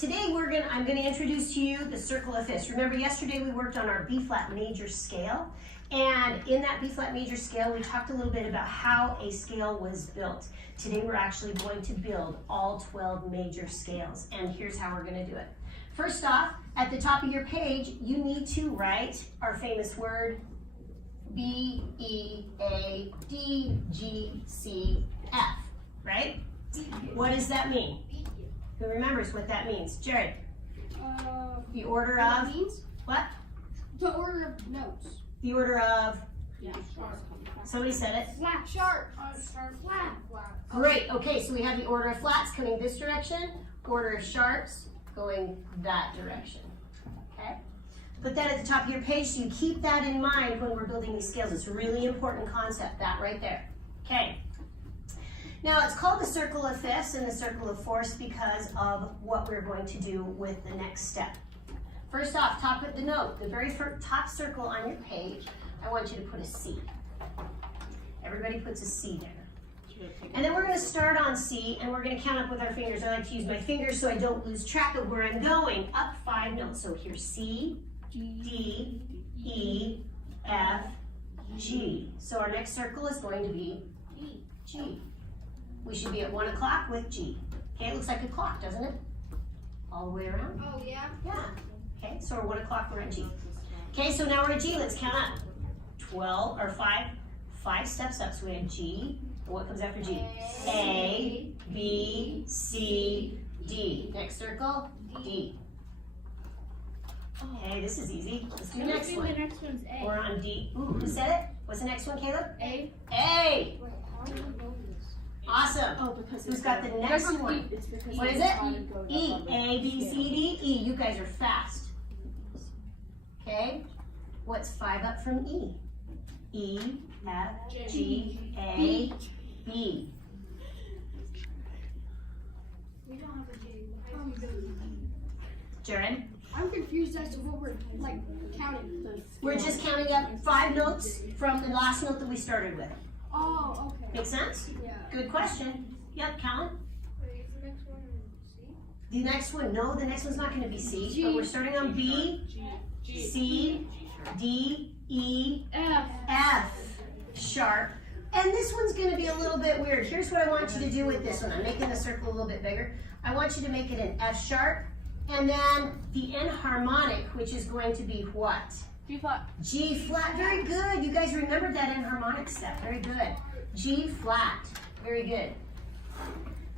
today I'm gonna introduce to you the circle of fifths. Remember yesterday we worked on our B flat major scale, and in that B flat major scale we talked a little bit about how a scale was built. Today we're actually going to build all 12 major scales, and here's how we're gonna do it. First off, at the top of your page, you need to write our famous word B, E, A, D, G, C, F, right? What does that mean? Who remembers what that means? Jared. The order of means? What? The order of notes. The order of? Yeah. Somebody said it. Flat, sharp, flat. Great. Okay, so we have the order of flats coming this direction, order of sharps going that direction. Okay? Put that at the top of your page so you keep that in mind when we're building these scales. It's a really important concept, that right there. Okay. Now it's called the circle of fifths and the circle of fourths because of what we're going to do with the next step. First off, top of the note, the very top circle on your page, I want you to put a C. Everybody puts a C there. And then we're going to start on C and we're going to count up with our fingers. I like to use my fingers so I don't lose track of where I'm going. Up 5 notes. So here's C, D, E, F, G. So our next circle is going to be G. We should be at 1 o'clock with G. Okay, it looks like a clock, doesn't it? All the way around? Oh, yeah? Yeah. Okay, so we're 1 o'clock, we're at G. Okay, so now we're at G, let's count up. 12, or 5 steps up. So we have G, and what comes after G? A, B, C, D. Next circle, D. Okay, this is easy. Let's do the next one. The next one's A. We're on D. Ooh, who said it? What's the next one, Caleb? A. A. Wait, how do you know this? Awesome. Oh, because Who's got the next one? What is it? E. A, B, C, D, E. You guys are fast. Okay. What's 5 up from E? E, F, G, A, B. We don't have a J. Jared? I'm confused as to what we're like counting. We're just counting up 5 notes from the last note that we started with. Oh, okay. Make sense? Yeah. Good question. Yep, count. Wait, is the next one C? The next one, no, the next one's not going to be C, G. but we're starting on B, C, D, E, F, sharp. And this one's going to be a little bit weird. Here's what I want you to do with this one. I'm making the circle a little bit bigger. I want you to make it an F sharp, and then the enharmonic, which is going to be what? G flat. G flat. Very good. You guys remembered that enharmonic step. Very good. G flat. Very good.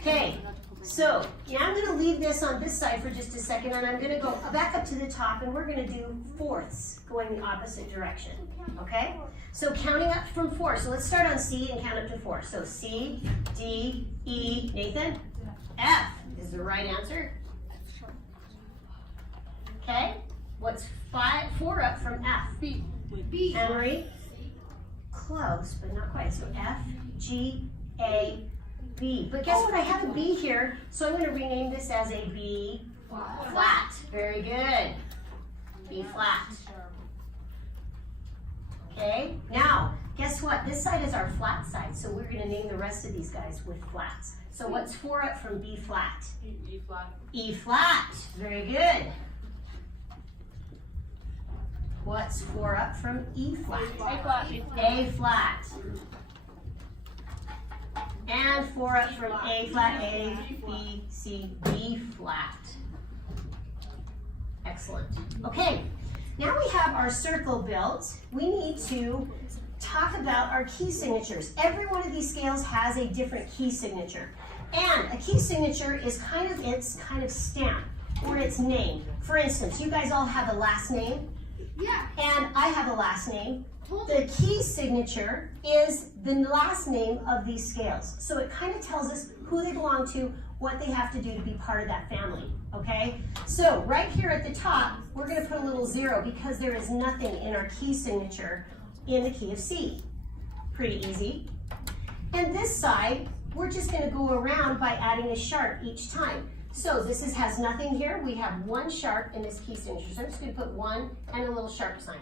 Okay, so now I'm going to leave this on this side for just a second, and I'm going to go back up to the top, and we're going to do fourths going the opposite direction. Okay? So counting up from 4. So let's start on C and count up to 4. So C, D, E, Nathan, F is the right answer. Okay? What's 4 up from F? B. Emery? Close, but not quite. So F, G, A, B. But guess what? I have a B here, so I'm going to rename this as a B flat. Very good. B flat. Okay, now, guess what? This side is our flat side, so we're going to name the rest of these guys with flats. So what's 4 up from B flat? E flat. E flat. Very good. What's 4 up from E flat? A flat. A flat. And 4 up from A flat, A, B, C, B flat. Excellent. Okay, now we have our circle built. We need to talk about our key signatures. Every one of these scales has a different key signature. And a key signature is kind of its stamp or its name. For instance, you guys all have a last name. Yeah. And I have a last name. The key signature is the last name of these scales. So it kind of tells us who they belong to, what they have to do to be part of that family, okay? So right here at the top, we're gonna put a little 0 because there is nothing in our key signature in the key of C. Pretty easy. And this side, we're just gonna go around by adding a sharp each time. So this has nothing here. We have 1 sharp in this key signature. So I'm just gonna put 1 and a little sharp sign.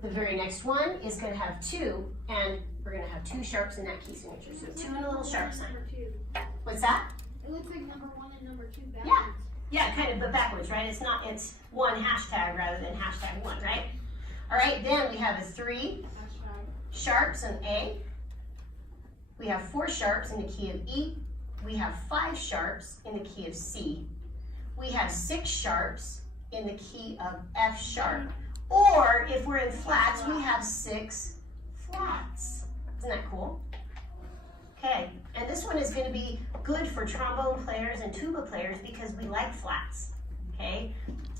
The very next one is going to have 2, and we're going to have 2 sharps in that key signature. So 2 and a little sharp sign. What's that? It looks like number 1 and number 2 backwards. Yeah. Yeah, kind of, but backwards, right? It's one hashtag rather than hashtag one, right? All right, then we have a 3 sharps in A. We have 4 sharps in the key of E. We have 5 sharps in the key of C. We have 6 sharps in the key of F sharp. Or if we're in flats, we have 6 flats. Isn't that cool? Okay, and this one is going to be good for trombone players and tuba players because we like flats, okay?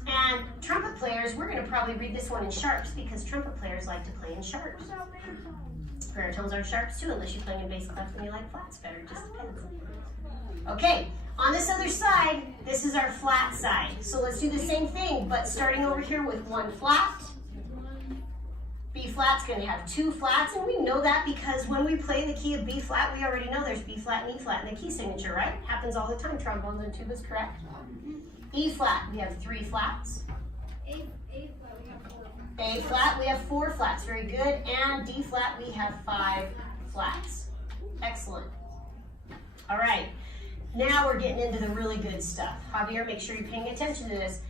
And trumpet players, we're going to probably read this one in sharps because trumpet players like to play in sharps. Baritones are sharps too, unless you're playing in bass clef and you like flats better, it just depends. Okay, on this other side, this is our flat side. So let's do the same thing, but starting over here with 1 flat. B flat's going to have 2 flats, and we know that because when we play the key of B flat, we already know there's B flat and E flat in the key signature, right? Happens all the time, trombones and tubas, correct? E flat, we have 3 flats. A flat, we have 4. A flat, we have 4 flats, very good. And D flat, we have 5 flats. Excellent. All right, now we're getting into the really good stuff. Javier, make sure you're paying attention to this.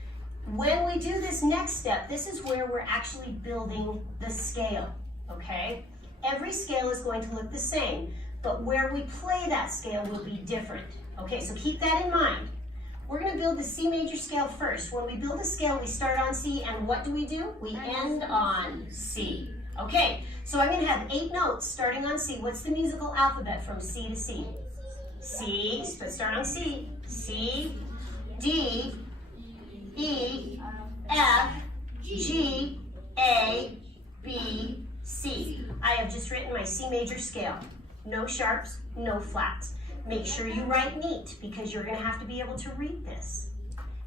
When we do this next step, this is where we're actually building the scale, okay? Every scale is going to look the same, but where we play that scale will be different. Okay, so keep that in mind. We're going to build the C major scale first. When we build a scale, we start on C, and what do? We end on C. Okay, so I'm going to have 8 notes starting on C. What's the musical alphabet from C to C? C, let's start on C. C, D, E, F, G, A, B, C. I have just written my C major scale. No sharps, no flats. Make sure you write neat because you're going to have to be able to read this.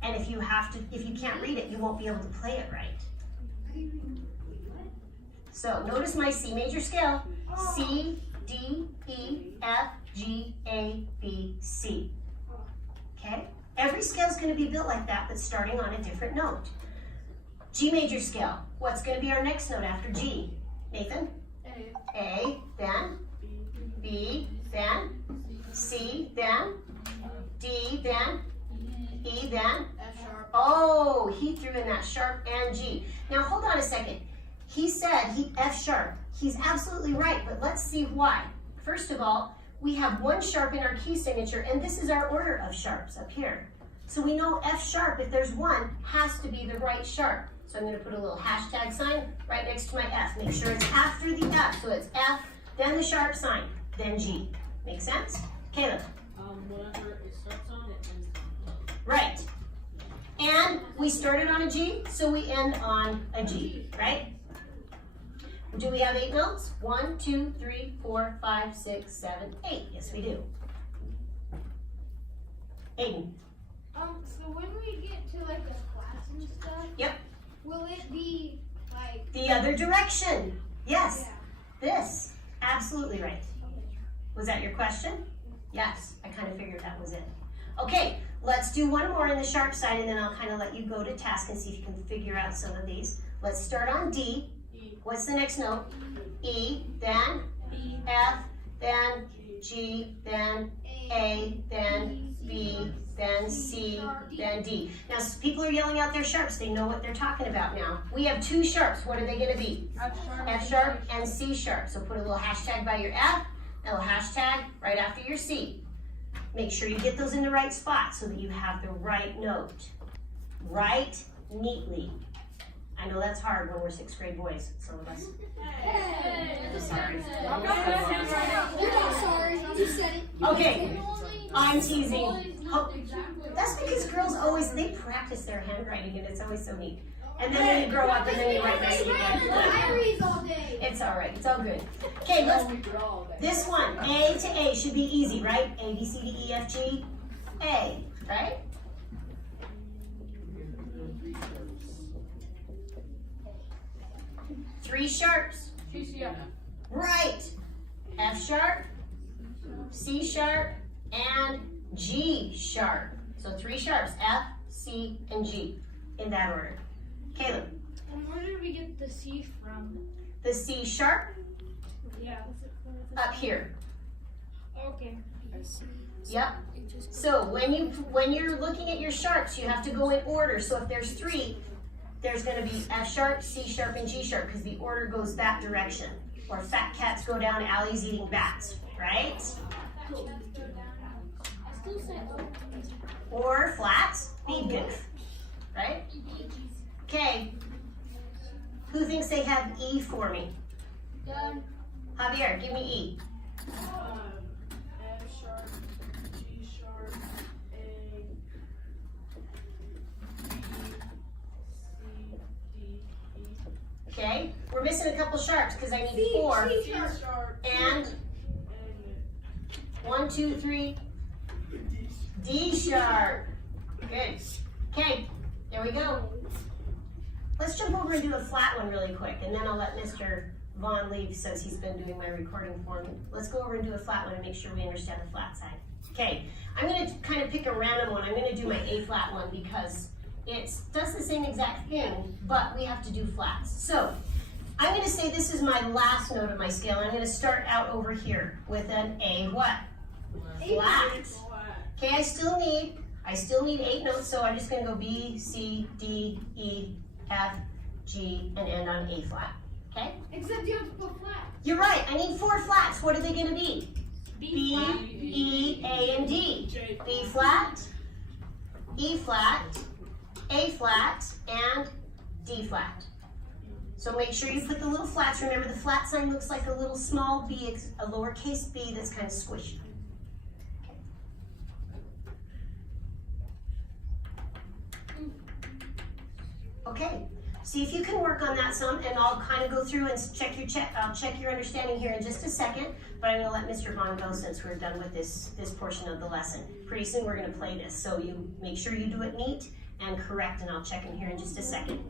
And if you can't read it, you won't be able to play it right. So notice my C major scale. C, D, E, F, G, A, B, C. Okay? Every scale is going to be built like that, but starting on a different note. G major scale. What's going to be our next note after G? Nathan? A, then B, then C, then D, then E, then F sharp. Oh, he threw in that sharp and G. Now hold on a second. He said F sharp. He's absolutely right, but let's see why. First of all, we have 1 sharp in our key signature, and this is our order of sharps up here. So we know F sharp, if there's 1, has to be the right sharp. So I'm going to put a little hashtag sign right next to my F. Make sure it's after the F. So it's F, then the sharp sign, then G. Make sense? Caleb? Whatever it starts on, it ends on. Right. And we started on a G, so we end on a G, right? Do we have 8 notes? 1, 2, 3, 4, 5, 6, 7, 8. Yes, we do. Aiden. So when we get to like the flats and stuff, Yep. will it be like The other direction. Yes. Yeah. This. Absolutely right. Was that your question? Yes. I kind of figured that was it. Okay. Let's do one more on the sharp side, and then I'll kind of let you go to task and see if you can figure out some of these. Let's start on D. What's the next note? E, then F, then G, then A, then B, then C, then D. Now, people are yelling out their sharps. They know what they're talking about now. We have 2 sharps. What are they going to be? F sharp and C sharp. So put a little hashtag by your F, a little hashtag right after your C. Make sure you get those in the right spot so that you have the right note. Write neatly. I know that's hard when we're 6th grade boys, some of us. I'm sorry. You're not sorry. You said it. Okay, I'm teasing. Oh, that's because girls always, they practice their handwriting and it's always so neat. And then when you grow up and then you write nice again. Diaries all day. It's all right, it's all good. Okay, this one, A to A should be easy, right? A, B, C, D, E, F, G, A, right? Three sharps. Right. F sharp, C sharp, and G sharp. So 3 sharps, F, C, and G, in that order. Caleb. And where did we get the C from? The C sharp Yeah. up here. Okay. Yep. So when you're looking at your sharps, you have to go in order. So if there's 3, there's going to be F sharp, C sharp, and G sharp because the order goes that direction. Or fat cats go down, Allie's eating bats, right? Or flats, bead goof, right? Okay. Who thinks they have E for me? Done. Javier, give me E. F sharp, G sharp, A, B, C, D, E. Okay. We're missing a couple sharps because I need 4. C sharp. And 1, 2, 3. D sharp. Good. Okay. There we go. Let's jump over and do a flat one really quick, and then I'll let Mr. Vaughn leave since he's been doing my recording for me. Let's go over and do a flat one and make sure we understand the flat side. Okay, I'm going to kind of pick a random one. I'm going to do my A flat one because it does the same exact thing, but we have to do flats. So I'm going to say this is my last note of my scale. I'm going to start out over here with an A what? Flat. Okay, I still need 8 notes, so I'm just going to go B, C, D, E, F, G, and end on A flat. Okay? Except you have to put flat. You're right. I need 4 flats. What are they going to be? B, flat. E, A, and D. B flat, E flat, A flat, and D flat. So make sure you put the little flats. Remember, the flat sign looks like a little small b, it's a lowercase b that's kind of squished. Okay, see if you can work on that some, and I'll kind of go through and I'll check your understanding here in just a second, but I'm gonna let Mr. Vaughn go since we're done with this portion of the lesson. Pretty soon we're gonna play this, so you make sure you do it neat and correct, and I'll check in here in just a second.